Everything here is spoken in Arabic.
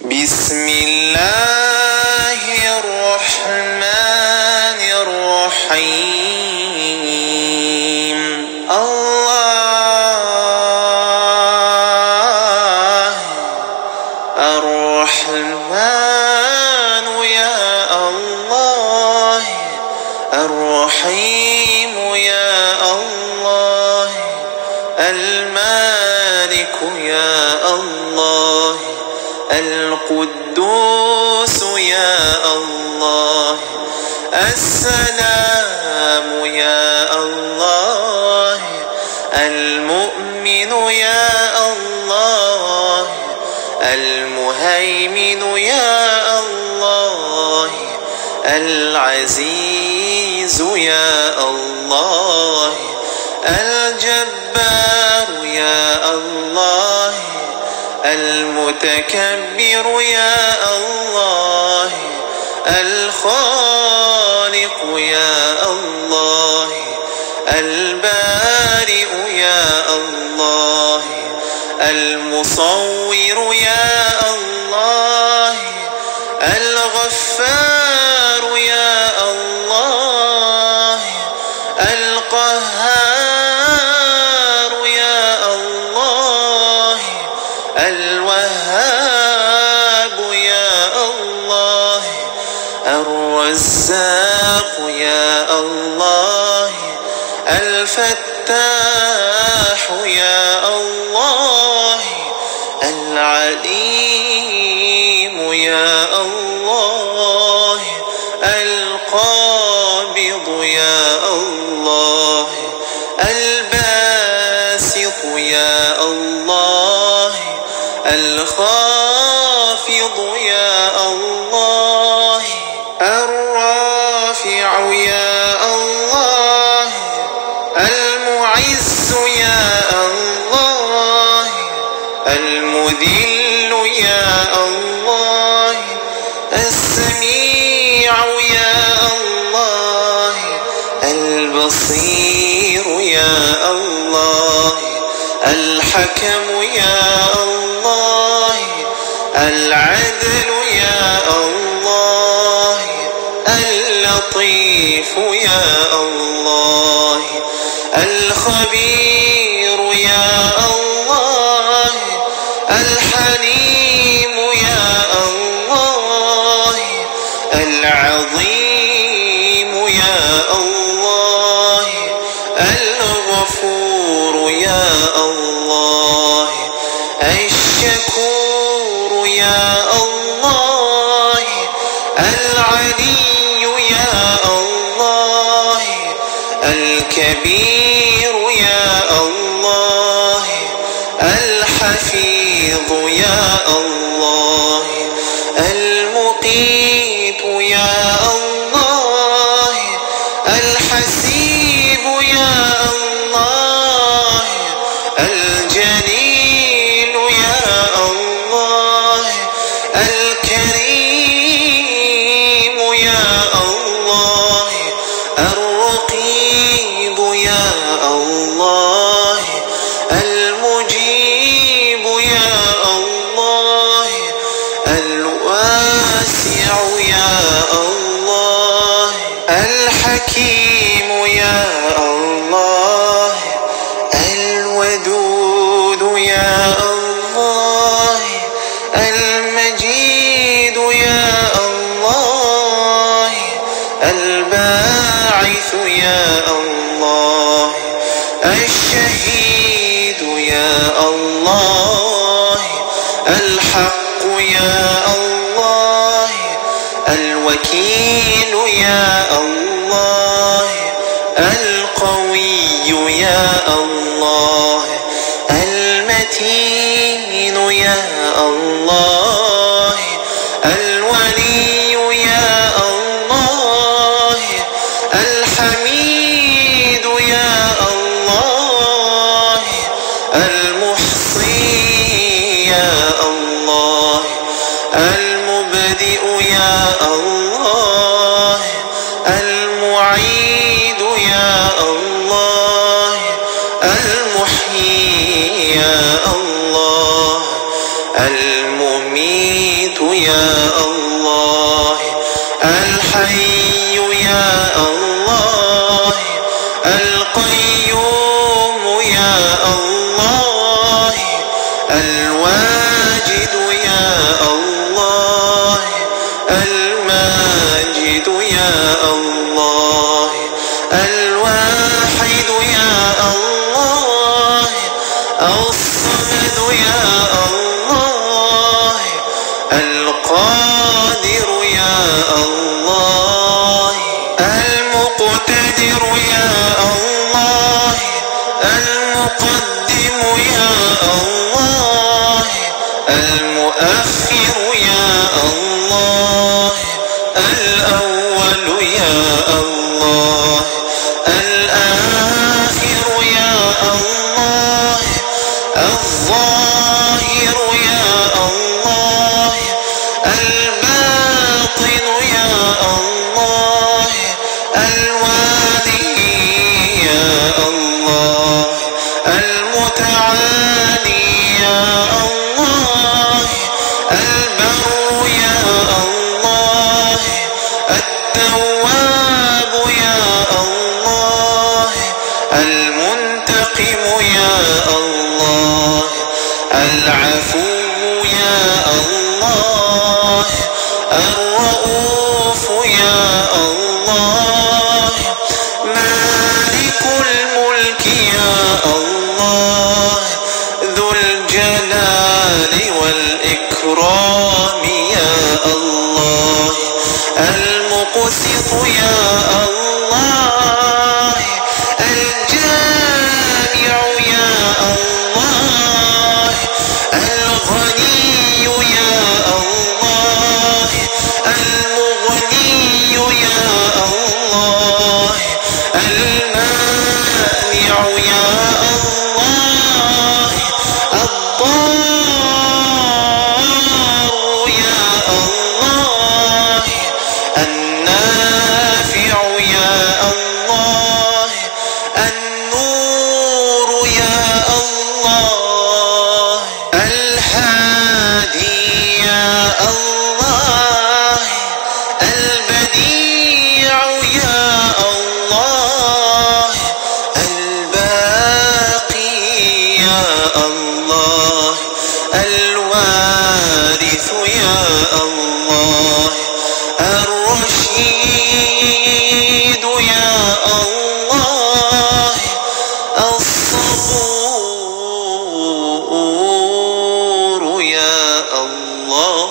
بسم الله الرحمن الرحيم. الله الرحمن يا الله، الرحيم يا الله، المالك يا الله، القدوس يا الله، السلام يا الله، المؤمن يا الله، المهيمن يا الله، العزيز يا الله، الجبار يا الله، المتكبر يا الله، الخالق يا الله، البارئ يا الله، المصور يا الله، الغفار يا الله، القهار يا الله، الوهاب يا الله، الرزاق يا الله، الفتاح يا الله، العليم يا الله، القابض يا الله، الباسط يا الله، الخافض يا الله، الرافع يا الله، المعز يا الله، المذل يا الله، السميع يا الله، البصير يا الله، الحكم يا الله، العدل يا الله، اللطيف يا الله، الخبير يا الله، الحليم يا الله، العظيم يا الله، الغفور يا الله، الشكور يا الله، العلي يا الله، الكبير يا الله، الحفيظ يا الله، المقيت يا الله، الحسيب يا الله، الجليل يا الله، الكريم يا الله، الرقيب يا الله، المجيب يا الله، الواسع يا الله، الحكيم يا الله، الودود يا الله، المجيد يا الله، الباعث يا الله، الشهيد يا الله، الحق يا الله، الوكيل يا الله، القوي يا الله، المتين يا الله، الولي يا الله، الحميد يا الله، المحصي يا الله، المبدئ يا الله، المعيد يا الله، المحيي يا الله، المميت المميت يا الله الحي يا الله القيوم يا الله الواجد يا الله الماجد يا الله الواحد يا الله الصمد يا الله القادر يا الله المقتدر يا الله المقدم يا الله المؤخر يا الله الأول يا الله الآخر يا الله الظاهر يا الله الباطن يا الله الوالي يا الله المتعالي يا الله البر يا الله التواب يا الله المنتقم يا الله العفو يا الله الرؤوف يا الله مالك الملك يا الله ذو الجلال والإكرام يا الله المقسط يا الله الجامع يا الله الغني يا الله المغني يا الله المانع يا الله الضار يا الله النافع يا الله النور يا الله الهادي يا الله البديع يا الله الباقي يا الله الوارث يا الله الرشيد يا الله الصبور يا الله